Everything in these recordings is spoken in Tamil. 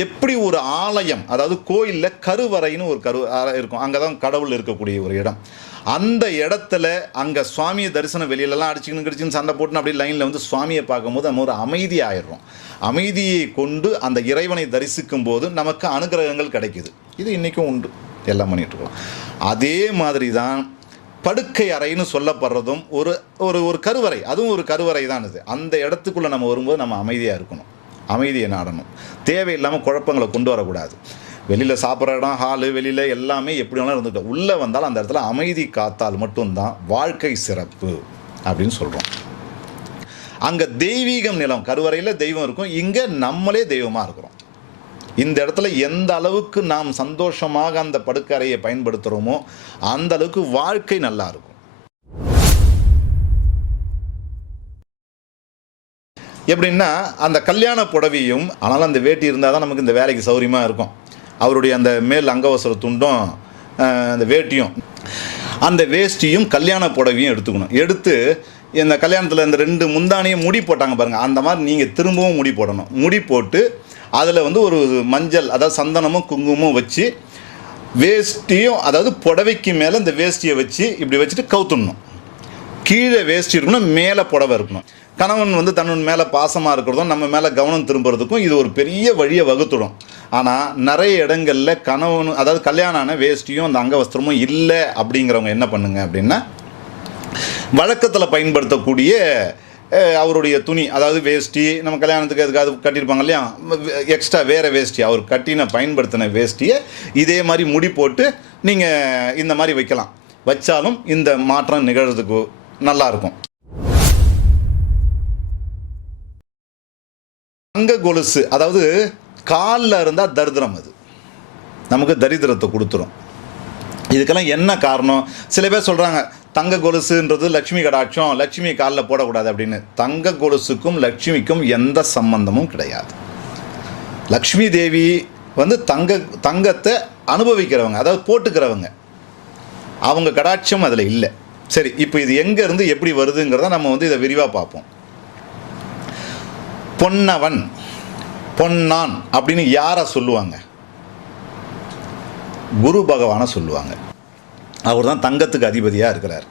எப்படி ஒரு ஆலயம் அதாவது கோயிலில் கருவறைன்னு ஒரு கரு அறை இருக்கும். அங்கே தான் கடவுள் இருக்கக்கூடிய ஒரு இடம். அந்த இடத்துல அங்கே சுவாமியை தரிசனம் வெளியிலலாம் அடிச்சுக்கணும் கிடிச்சின்னு சண்டை போட்டுன்னு அப்படியே லைனில் வந்து சுவாமியை பார்க்கும்போது நம்ம ஒரு அமைதி ஆயிடுறோம். அமைதியை கொண்டு அந்த இறைவனை தரிசிக்கும் போது நமக்கு அனுகிரகங்கள் கிடைக்குது. இது இன்றைக்கும் உண்டு. எல்லாம் பண்ணிட்டு இருக்கோம். அதே மாதிரி தான் படுக்கை அறைன்னு சொல்லப்படுறதும் ஒரு ஒரு ஒரு கருவறை. அதுவும் ஒரு கருவறை தான் இது. அந்த இடத்துக்குள்ளே நம்ம வரும்போது நம்ம அமைதியாக இருக்கணும். அமைதியை நாடணும். தேவையில்லாமல் குழப்பங்களை கொண்டு வரக்கூடாது. வெளியில் சாப்பிட்ற இடம் ஹாலு வெளியில் எல்லாமே எப்படி வேணாலும் இருந்துட்டோம் உள்ளே வந்தாலும் அந்த இடத்துல அமைதி காத்தால் மட்டும்தான் வாழ்க்கை சிறப்பு அப்படின்னு சொல்கிறோம் அங்கே தெய்வீகம் நிலம் கருவறையில் தெய்வம் இருக்கும். இங்கே நம்மளே தெய்வமாக இருக்கிறோம். இந்த இடத்துல எந்த அளவுக்கு நாம் சந்தோஷமாக அந்த படுக்கறையை பயன்படுத்துகிறோமோ அந்த அளவுக்கு வாழ்க்கை நல்லா இருக்கும். எப்படின்னா அந்த கல்யாண புடவையும் ஆனாலும் அந்த வேட்டி இருந்தால் தான் நமக்கு இந்த வேலைக்கு சௌரியமாக இருக்கும். அவருடைய அந்த மேல் அங்கவசர துண்டும் அந்த வேட்டியும். அந்த வேஷ்டியும் கல்யாண புடவையும் எடுத்துக்கணும். எடுத்து இந்த கல்யாணத்தில் இந்த ரெண்டு முந்தானையும் முடி போட்டாங்க பாருங்கள் அந்த மாதிரி நீங்கள் திரும்பவும் முடி போடணும். முடி போட்டு அதில் வந்து ஒரு மஞ்சள் அதாவது சந்தனமும் குங்குமமும் வச்சு வேஷ்டியும் அதாவது புடவைக்கு மேலே இந்த வேஷ்டியை வச்சு இப்படி வச்சுட்டு கவுத்துடணும். கீழே வேஷ்டி இருக்கணும் மேலே புடவை இருக்கணும். கணவன் வந்து தன்னோட மேலே பாசமாக இருக்கிறதும் நம்ம மேலே கவனம் திரும்புறதுக்கும் இது ஒரு பெரிய வழியை வகுத்துடும். ஆனால் நிறைய இடங்களில் கணவன் அதாவது கல்யாணம் ஆன வேஷ்டியும் அந்த அங்கவஸ்திரமும் இல்லை அப்படிங்கிறவங்க என்ன பண்ணுங்க அப்படின்னா வழக்கத்தில் பயன்படுத்தக்கூடிய அவருடைய துணி அதாவது வேஷ்டி நம்ம கல்யாணத்துக்கு அதுக்காக கட்டியிருப்பாங்க இல்லையா? எக்ஸ்ட்ரா வேறு வேஷ்டி அவர் கட்டின பயன்படுத்தின வேஷ்டியை இதே மாதிரி முடி போட்டு நீங்கள் இந்த மாதிரி வைக்கலாம். வச்சாலும் இந்த மாற்றம் நிகழ்கிறதுக்கு நல்லா இருக்கும் தங்க கொலுசு அதாவது காலில் இருந்தால் தரித்திரம் அது. நமக்கு தரித்திரத்தை கொடுத்துரும். இதுக்கெல்லாம் என்ன காரணம்? சில பேர் சொல்கிறாங்க தங்க கொலுசுன்றது லட்சுமி கடாட்சம் லட்சுமி காலில் போடக்கூடாது அப்படின்னு. தங்க கொலுசுக்கும் லட்சுமிக்கும் எந்த சம்பந்தமும் கிடையாது. லக்ஷ்மி தேவி வந்து தங்க தங்கத்தை அனுபவிக்கிறவங்க அதாவது போட்டுக்கிறவங்க. அவங்க கடாட்சம் அதில் இல்லை. சரி இப்போ இது எங்க இருந்து எப்படி வருதுங்கிறத நம்ம வந்து இதை விரிவாக பார்ப்போம். பொன்னவன் பொன்னான் அப்படின்னு யாரை சொல்லுவாங்க? குரு பகவானை சொல்லுவாங்க. அவர் தான் தங்கத்துக்கு அதிபதியாக இருக்கிறார்.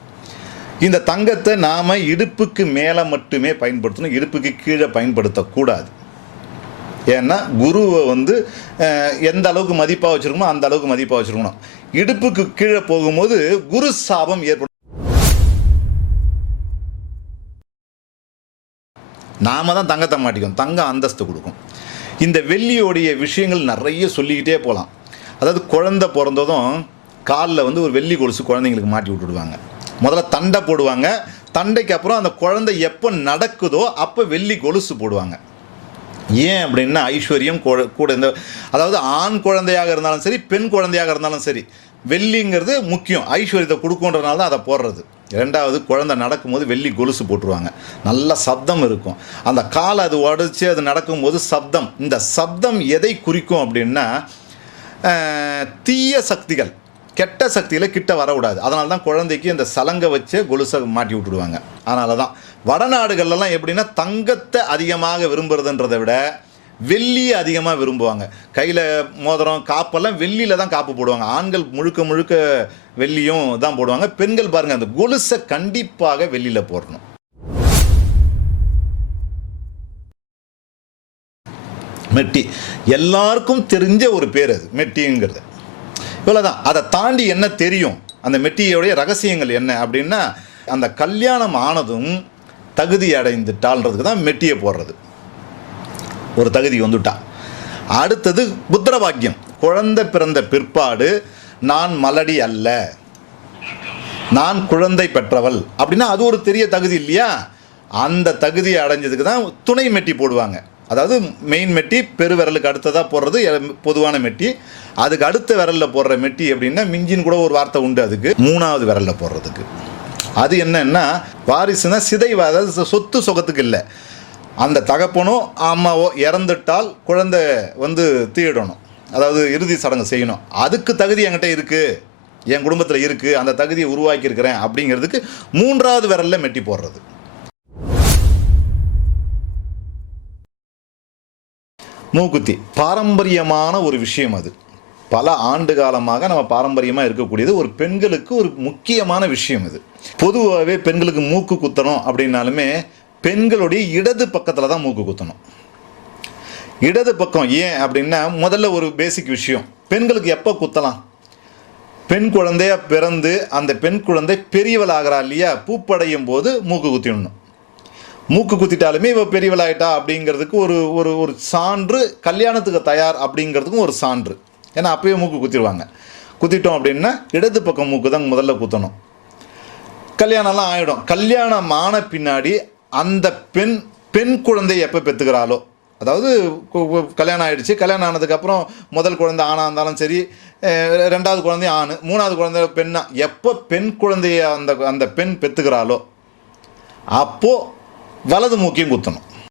இந்த தங்கத்தை நாம் இடுப்புக்கு மேலே மட்டுமே பயன்படுத்தணும் இடுப்புக்கு கீழே பயன்படுத்தக்கூடாது. ஏன்னா குருவை வந்து எந்த அளவுக்கு மதிப்பாக வச்சுருக்கணுமோ அந்த அளவுக்கு மதிப்பாக வச்சுருக்கணும். இடுப்புக்கு கீழே போகும்போது குரு சாபம் ஏற்படும். நாம தான் தங்கத்தை மாட்டிக்கும் தங்கம் அந்தஸ்து கொடுக்கும். இந்த வெள்ளியோடைய விஷயங்கள் நிறைய சொல்லிக்கிட்டே போகலாம். அதாவது குழந்தை பிறந்ததும் காலில் வந்து ஒரு வெள்ளி கொலுசு குழந்தைங்களுக்கு மாட்டி விட்டுடுவாங்க. முதல்ல தண்டை போடுவாங்க. தண்டைக்கு அப்புறம் அந்த குழந்தை எப்போ நடக்குதோ அப்போ வெள்ளி கொலுசு போடுவாங்க. ஏன் அப்படின்னா ஐஸ்வர்யம் கூட இந்த அதாவது ஆண் குழந்தையாக இருந்தாலும் சரி பெண் குழந்தையாக இருந்தாலும் சரி வெள்ளிங்கிறது முக்கியம். ஐஸ்வர்யத்தை கொடுக்குன்றனால தான் அதை போடுறது. ரெண்டாவது குழந்தை நடக்கும்போது வெள்ளி கொலுசு போட்டுருவாங்க. நல்ல சப்தம் இருக்கும். அந்த காலை அது உடச்சி அது நடக்கும்போது சப்தம். இந்த சப்தம் எதை குறிக்கும் அப்படின்னா தீய சக்திகள். கெட்ட சக்திகளை கிட்ட வரக்கூடாது. அதனால தான் குழந்தைக்கு இந்த சலங்கை வச்சு கொலுசை மாட்டி விட்டுடுவாங்க. அதனால தான். வடநாடுகள்லாம் எப்படின்னா தங்கத்தை அதிகமாக விரும்புறதுன்றதை விட வெள்ளியை அதிகமாக விரும்புவாங்க. கையில் மோதிரம் காப்பெல்லாம் வெள்ளியில் தான் காப்பு போடுவாங்க. ஆண்கள் முழுக்க முழுக்க வெள்ளியும் தான் போடுவாங்க. பெண்கள் பாருங்கள் அந்த கொலுசை கண்டிப்பாக வெள்ளியில் போடணும். மெட்டி. எல்லாருக்கும் தெரிஞ்ச ஒரு பேர் அது மெட்டிங்கிறது. இவ்வளோதான் அதை தாண்டி என்ன தெரியும்? அந்த மெட்டியோடைய ரகசியங்கள் என்ன அப்படின்னா அந்த கல்யாணம் ஆனதும் தகுதி அடைந்துட்டால்ன்றதுக்கு தான் மெட்டியை போடுறது. ஒரு தகுதி வந்துட்டா. அடுத்தது புத்திர பாக்கியம் குழந்தை பிறந்த பிற்பாடு நான் மலடி அல்ல. நான் குழந்தை பெற்றவள். அப்படின்னா அது ஒரு பெரிய தகுதி இல்லையா? அந்த தகுதியை அடைஞ்சதுக்கு தான் துணை மெட்டி போடுவாங்க. அதாவது மெயின் மெட்டி பெரு விரலுக்கு அடுத்ததாக போடுறது பொதுவான மெட்டி. அதுக்கு அடுத்த விரலில் போடுற மெட்டி அப்படின்னா மிஞ்சின்னு கூட ஒரு வார்த்தை உண்டு அதுக்கு. மூணாவது விரலில் போடுறதுக்கு. அது என்னன்னா வாரிசுனா சிதைவா அதாவது சொத்து சொகத்துக்கு இல்லை. அந்த தகப்பனோ அம்மாவோ இறந்துட்டால் குழந்தை வந்து தீடணும். அதாவது இறுதி சடங்கு செய்யணும். அதுக்கு தகுதி என்கிட்ட இருக்குது என் குடும்பத்தில் இருக்குது அந்த தகுதியை உருவாக்கியிருக்கிறேன் அப்படிங்கிறதுக்கு மூன்றாவது விரல்ல மெட்டி போடுறது. மூக்குத்தி. பாரம்பரியமான ஒரு விஷயம் அது. பல ஆண்டு காலமாக நம்ம பாரம்பரியமாக இருக்கக்கூடியது ஒரு பெண்களுக்கு ஒரு முக்கியமான விஷயம் இது. பொதுவாகவே பெண்களுக்கு மூக்கு குத்தணும் அப்படின்னாலுமே பெண்களுடைய இடது பக்கத்தில் தான் மூக்கு குத்தணும். இடது பக்கம் ஏன் அப்படின்னா முதல்ல ஒரு பேசிக் விஷயம். பெண்களுக்கு எப்போ குத்தலாம்? பெண் குழந்தையா பிறந்து அந்த பெண் குழந்தை பெரியவளாகிறா இல்லையா? பூப்படையும் போது மூக்கு குத்திடணும். மூக்கு குத்திட்டாலுமே இவள் பெரியவளாயிட்டா அப்படிங்கிறதுக்கு ஒரு ஒரு ஒரு சான்று கல்யாணத்துக்கு தயார் அப்படிங்கிறதுக்கும் ஒரு சான்று. ஏன்னா அப்பயே மூக்கு குத்திடுவாங்க. குத்திட்டோம் அப்படின்னா இடது பக்கம் மூக்கு தான் முதல்ல குத்தணும். கல்யாணம்லாம் ஆகிடும் கல்யாணம் ஆன பின்னாடி அந்த பெண் பெண் குழந்தை எப்போ பெற்றுக்கிறாளோ? அதாவது கு- கல்யாணம் ஆகிடுச்சு கல்யாணம் ஆனதுக்கப்புறம் முதல் குழந்தை ஆணாக இருந்தாலும் சரி ரெண்டாவது குழந்தை ஆண் மூணாவது குழந்தை பெண்ணா எப்போ பெண் குழந்தைய அந்த அந்த பெண் பெற்றுக்கிறாளோ அப்போது வலது மூக்கையும் குத்தணும்.